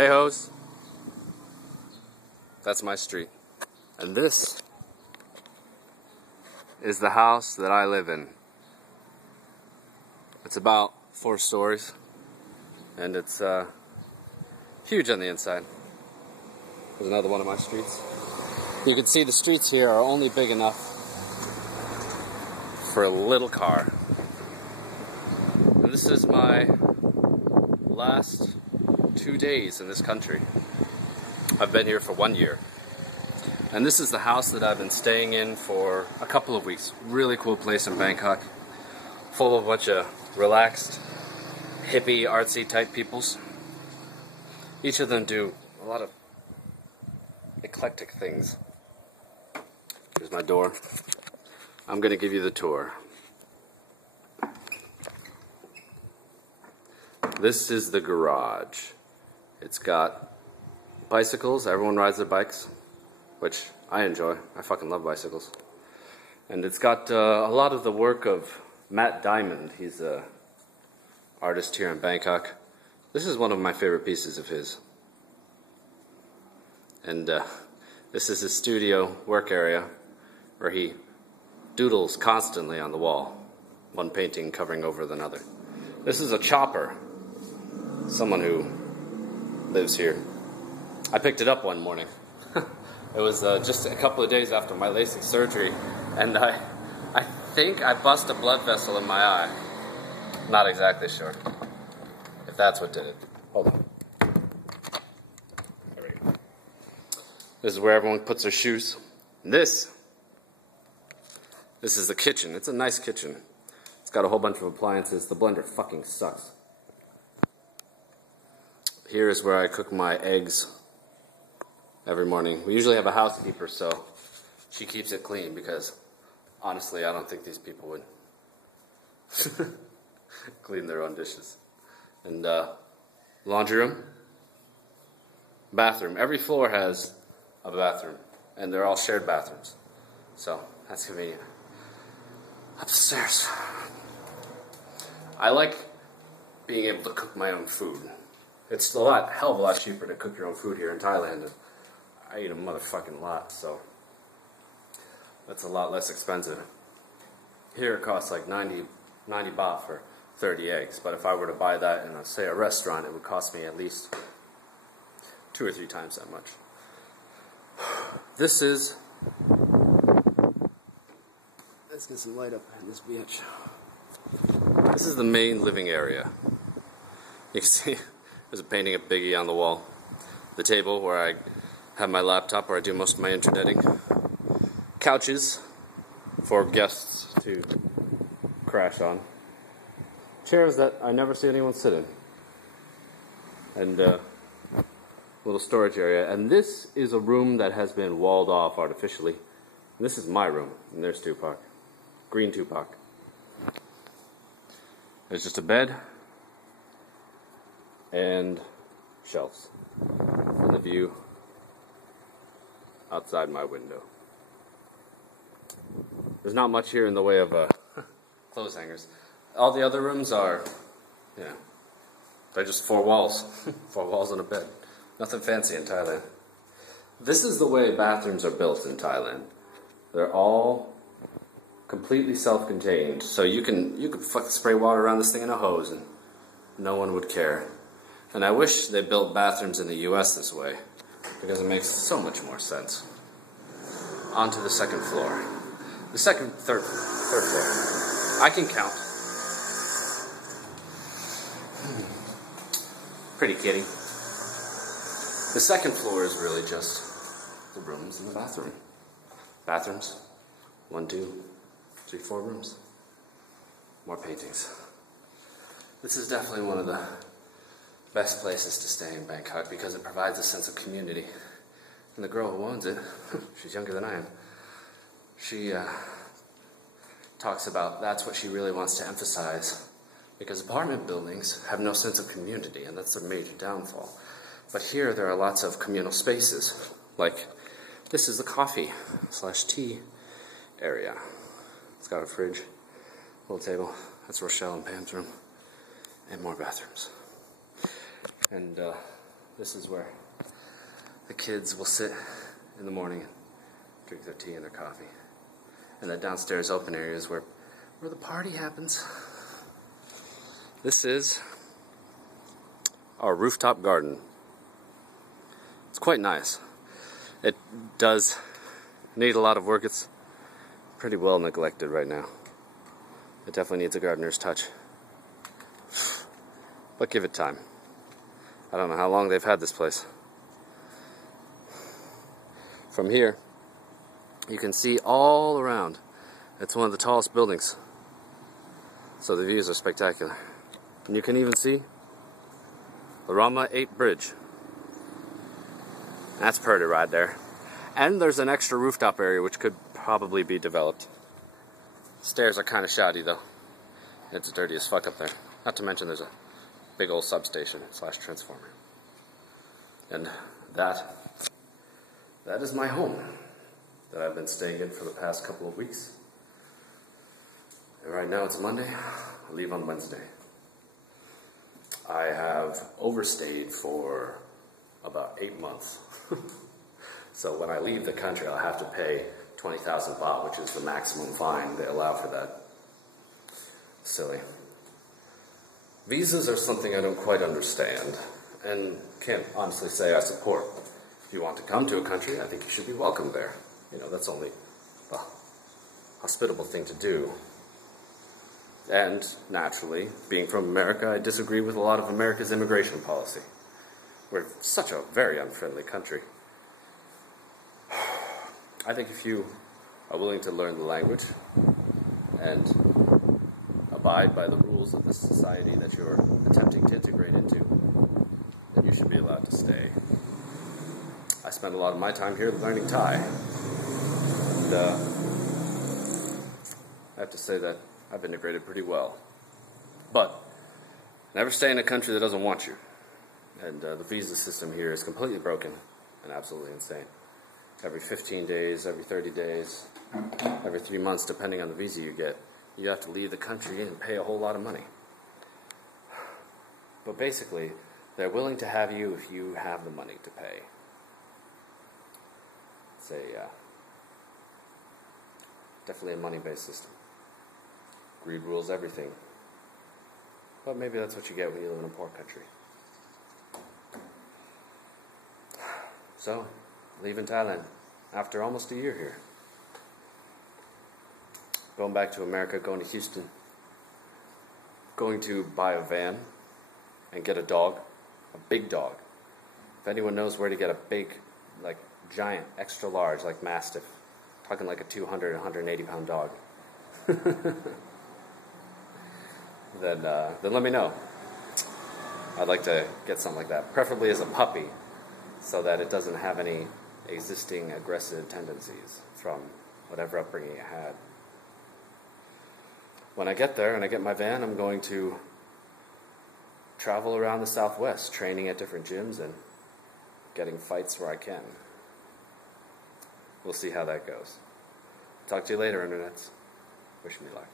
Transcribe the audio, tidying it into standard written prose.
Hey hoes, that's my street. And this is the house that I live in. It's about 4 stories and it's huge on the inside. There's another one of my streets. You can see the streets here are only big enough for a little car. And this is my last 2 days in this country. I've been here for 1 year. And this is the house that I've been staying in for a couple of weeks. Really cool place in Bangkok. Full of a bunch of relaxed, hippie, artsy type peoples. Each of them do a lot of eclectic things. Here's my door. I'm gonna give you the tour. This is the garage. It's got bicycles. Everyone rides their bikes, which I enjoy. I fucking love bicycles. And it's got a lot of the work of Matt Diamond. He's an artist here in Bangkok. This is one of my favorite pieces of his. And this is his studio work area where he doodles constantly on the wall, one painting covering over another. This is a chopper. Someone who lives here. I picked it up one morning. It was just a couple of days after my LASIK surgery, and I think I bust a blood vessel in my eye. Not exactly sure if that's what did it. Hold on. There we go. This is where everyone puts their shoes. And this is the kitchen. It's a nice kitchen. It's got a whole bunch of appliances. The blender fucking sucks. Here is where I cook my eggs every morning. We usually have a housekeeper, so she keeps it clean because, honestly, I don't think these people would clean their own dishes. And laundry room, bathroom. Every floor has a bathroom, and they're all shared bathrooms. So that's convenient. Upstairs. I like being able to cook my own food. It's hell of a lot cheaper to cook your own food here in Thailand. And I eat a motherfucking lot, so that's a lot less expensive. Here it costs like 90 baht for 30 eggs, but if I were to buy that in, say, a restaurant, it would cost me at least 2 or 3 times that much. Let's get some light up in this bitch. This is the main living area. You can see there's a painting of Biggie on the wall. The table where I have my laptop, where I do most of my internetting. Couches for guests to crash on. Chairs that I never see anyone sit in. And little storage area. And this is a room that has been walled off artificially. And this is my room. And there's Tupac. Green Tupac. There's just a bed and shelves. And the view outside my window. There's not much here in the way of clothes hangers. All the other rooms are, they're just 4 walls. 4 walls and a bed. Nothing fancy in Thailand. This is the way bathrooms are built in Thailand. They're all completely self-contained. So you can fucking spray water around this thing in a hose and no one would care. And I wish they built bathrooms in the US this way, because it makes so much more sense. On to the second floor. Third floor. I can count. Pretty kitty. The second floor is really just the rooms and the bathroom. Bathrooms. 1, 2, 3, 4 rooms. More paintings. This is definitely one of the best places to stay in Bangkok because it provides a sense of community. And the girl who owns it, she's younger than I am, she talks about that's what she really wants to emphasize, because apartment buildings have no sense of community, and that's their major downfall. But here there are lots of communal spaces, like this is the coffee/tea area. It's got a fridge, little table. That's Rochelle and Pam's room, and more bathrooms. And This is where the kids will sit in the morning and drink their tea and their coffee. And that downstairs open area is where the party happens. This is our rooftop garden. It's quite nice. It does need a lot of work. It's pretty well neglected right now. It definitely needs a gardener's touch. But give it time. I don't know how long they've had this place. From here, you can see all around. It's one of the tallest buildings. So the views are spectacular. And you can even see the Rama 8 bridge. That's pretty right there. And there's an extra rooftop area which could probably be developed. Stairs are kind of shoddy though. It's dirty as fuck up there. Not to mention there's a big old substation / transformer. And that is my home that I've been staying in for the past couple of weeks. And right now it's Monday. I leave on Wednesday. I have overstayed for about 8 months. So when I leave the country, I'll have to pay 20,000 baht, which is the maximum fine they allow for that. Silly. Visas are something I don't quite understand, and can't honestly say I support. If you want to come to a country, I think you should be welcome there. You know, that's only a hospitable thing to do. And, naturally, being from America, I disagree with a lot of America's immigration policy. We're such a very unfriendly country. I think if you are willing to learn the language and abide by the rules of this society that you're attempting to integrate into, then you should be allowed to stay. I spend a lot of my time here learning Thai. And I have to say that I've integrated pretty well. But never stay in a country that doesn't want you. And the visa system here is completely broken and absolutely insane. Every 15 days, every 30 days, every 3 months, depending on the visa you get, you have to leave the country and pay a whole lot of money. But basically, they're willing to have you if you have the money to pay. It's definitely a money-based system. Greed rules everything. But maybe that's what you get when you live in a poor country. So, leaving Thailand after almost a year here. Going back to America, going to Houston. Going to buy a van and get a dog, a big dog. If anyone knows where to get a big, like giant, extra large, like Mastiff, talking like a 200, 180 pound dog, then let me know. I'd like to get something like that, preferably as a puppy, so that it doesn't have any existing aggressive tendencies from whatever upbringing it had. When I get there and I get my van, I'm going to travel around the Southwest, training at different gyms and getting fights where I can. We'll see how that goes. Talk to you later, internets. Wish me luck.